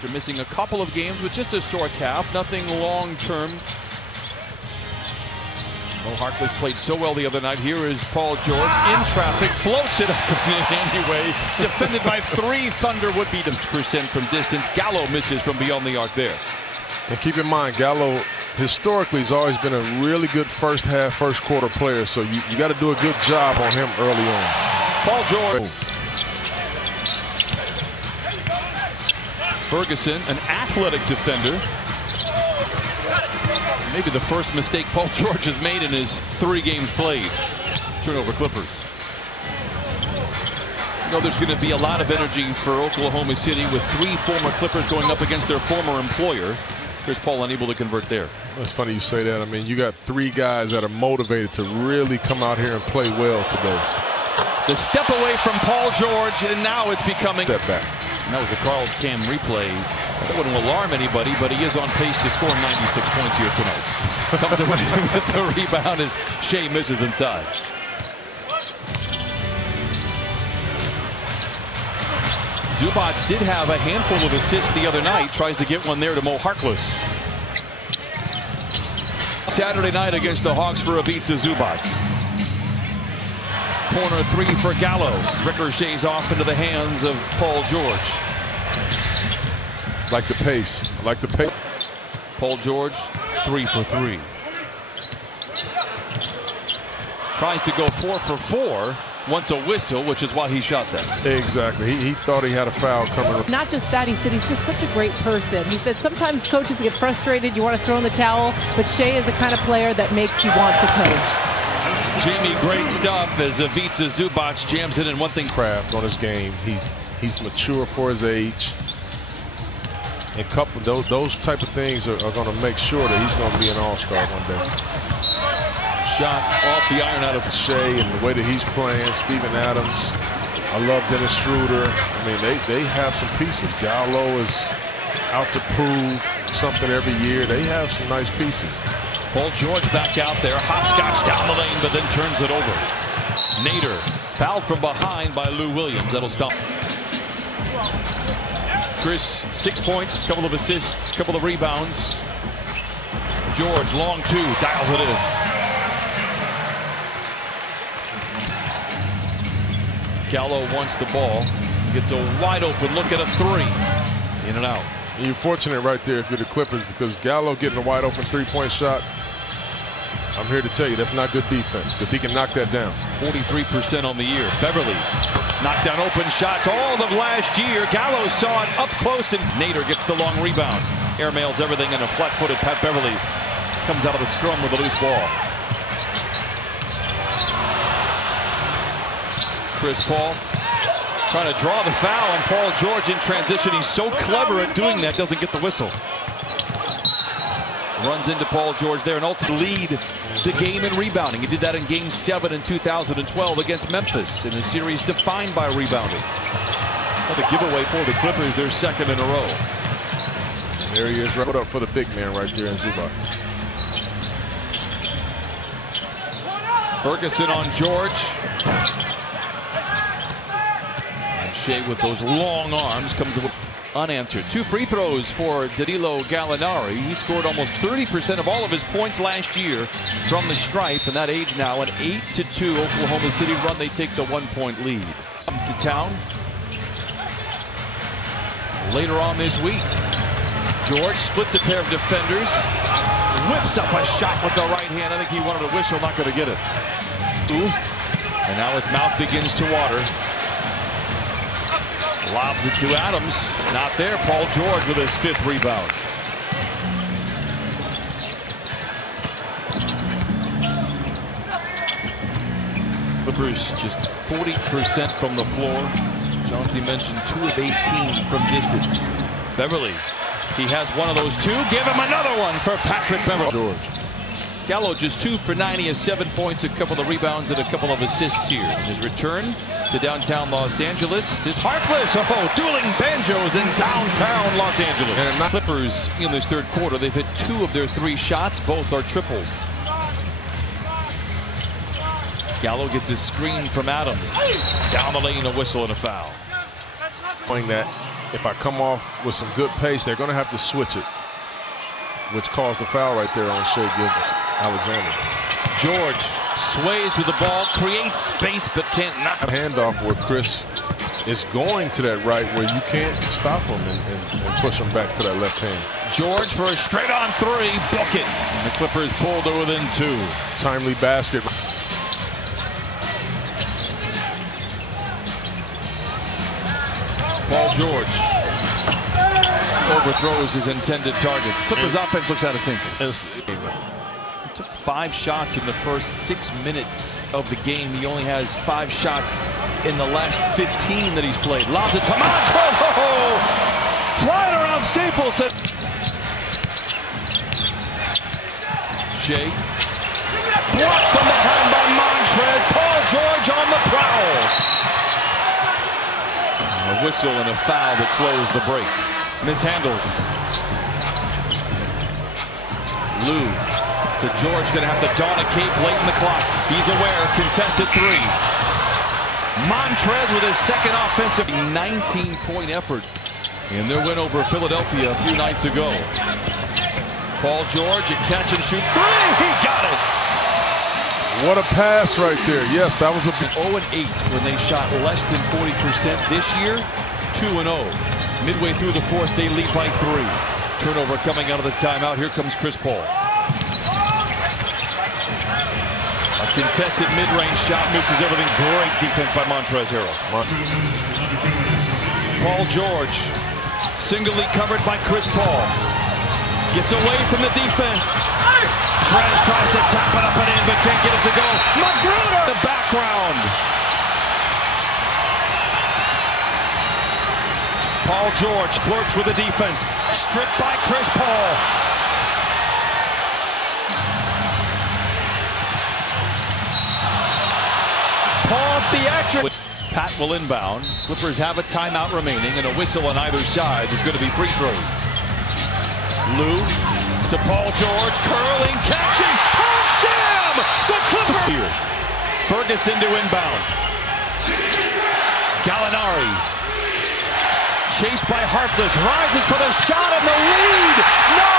After missing a couple of games with just a sore calf, nothing long-term. Mo Harkless played so well the other night. Here is Paul George in traffic, floats it up anyway. Defended by 3 Thunder would-be percent from distance. Gallo misses from beyond the arc there. And keep in mind, Gallo historically has always been a really good first half, first quarter player. So you got to do a good job on him early on. Paul George. Ferguson, an athletic defender. Maybe the first mistake Paul George has made in his 3 games played. Turnover Clippers. You know, there's going to be a lot of energy for Oklahoma City with 3 former Clippers going up against their former employer. Chris Paul unable to convert there. That's funny you say that. I mean, you got 3 guys that are motivated to really come out here and play well today. The step away from Paul George, and now it's becoming step back. And that was a Carl's Cam replay. That wouldn't alarm anybody, but he is on pace to score 96 points here tonight. Comes away with the rebound as Shea misses inside. Zubac did have a handful of assists the other night. Tries to get one there to Mo Harkless. Saturday night against the Hawks for Ivica Zubac. Corner 3 for Gallo. Ricochets off into the hands of Paul George. Like the pace. I like the pace. Paul George, 3 for 3. Tries to go 4 for 4. Wants a whistle, which is why he shot that. Exactly. He thought he had a foul coming. Not just that, he said he's just such a great person. He said sometimes coaches get frustrated, you want to throw in the towel, but Shea is the kind of player that makes you want to coach. Jamie, great stuff as Ivica Zubac jams it in. One thing craft on his game. He's mature for his age. And couple those type of things are going to make sure that he's going to be an all-star one day. Shot off the iron out of Shea and the way that he's playing. Steven Adams. I love Dennis Schroeder. I mean, they have some pieces. Gallo is out to prove something every year. They have some nice pieces. Paul George back out there. Hopscotch down the lane, but then turns it over. Nader fouled from behind by Lou Williams. That'll stop. Chris, 6 points, couple of assists, couple of rebounds. George, long 2, dials it in. Gallo wants the ball. Gets a wide open look at a 3. In and out. And you're fortunate right there if you're the Clippers, because Gallo getting a wide open 3-point shot, I'm here to tell you that's not good defense, because he can knock that down. 43% on the year. Beverly knocked down open shots all of last year. Gallo saw it up close, and Nader gets the long rebound. Airmails everything, and a flat-footed Pat Beverly comes out of the scrum with a loose ball. Chris Paul trying to draw the foul, and Paul George in transition. He's so clever at doing that, doesn't get the whistle. Runs into Paul George there and ultimately lead the game in rebounding. He did that in Game 7 in 2012 against Memphis in a series defined by rebounding. Another giveaway for the Clippers, their 2nd in a row. And there he is, right up for the big man right there in Zubac. Ferguson on George. And Shea with those long arms comes with unanswered. 2 free throws for Danilo Gallinari. He scored almost 30% of all of his points last year from the stripe, and that aids now an 8-2 Oklahoma City run. They take the 1-point lead. To town later on this week. George splits a pair of defenders, whips up a shot with the right hand. I think he wanted a whistle, not going to get it. And now his mouth begins to water. Lobs it to Adams. Not there. Paul George with his 5th rebound. Clippers just 40% from the floor. Chauncey mentioned 2 of 18 from distance. Beverly, he has one of those 2. Give him another one for Patrick Beverly. George. Gallo just 2 for 9. He has 7 points, a couple of rebounds, and a couple of assists here. His return to downtown Los Angeles is Harkless. Oh, dueling banjos in downtown Los Angeles. And Clippers in this 3rd quarter, they've hit 2 of their 3 shots. Both are triples. Gallo gets his screen from Adams. Down the lane, a whistle and a foul. That if I come off with some good pace, they're going to have to switch it, which caused the foul right there on Shai Gilgeous-Alexander. George sways with the ball, creates space, but can't knock. Handoff where Chris is going to that right where you can't stop him and push him back to that left hand. George for a straight-on three, book it. And the Clippers pulled to within 2. Timely basket. Paul George overthrows his intended target. Clippers offense looks out of sync. He took 5 shots in the first 6 minutes of the game. He only has 5 shots in the last 15 that he's played. Lobbed it to Montrez. Oh! Flying around Staples. Shai. Blocked from behind by Montrez. Paul George on the prowl. A whistle and a foul that slows the break. Mishandles. Lou to George, gonna have to don a cape late in the clock. He's aware, contested 3. Montrez with his second offensive 19-point effort in their win over Philadelphia a few nights ago. Paul George, a catch and shoot 3, he got it! What a pass right there. Yes, that was a 0-8 when they shot less than 40% this year, 2-0. Midway through the 4th, they lead by 3. Turnover coming out of the timeout. Here comes Chris Paul. A contested mid-range shot misses everything. Great defense by Montrezl Harrell. Paul George, singly covered by Chris Paul. Gets away from the defense. Trez tries to tap it up and in, but can't get it to go. Magruder! The background. Paul George flirts with the defense. Stripped by Chris Paul. Paul theatric. Pat will inbound. Clippers have a timeout remaining, and a whistle on either side. There's going to be free throws. Lou to Paul George, curling, catching. Oh, damn! The Clippers here. Ferguson to inbound. Gallinari. Chased by Harkless, rises for the shot and the lead. No!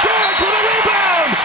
George with a rebound!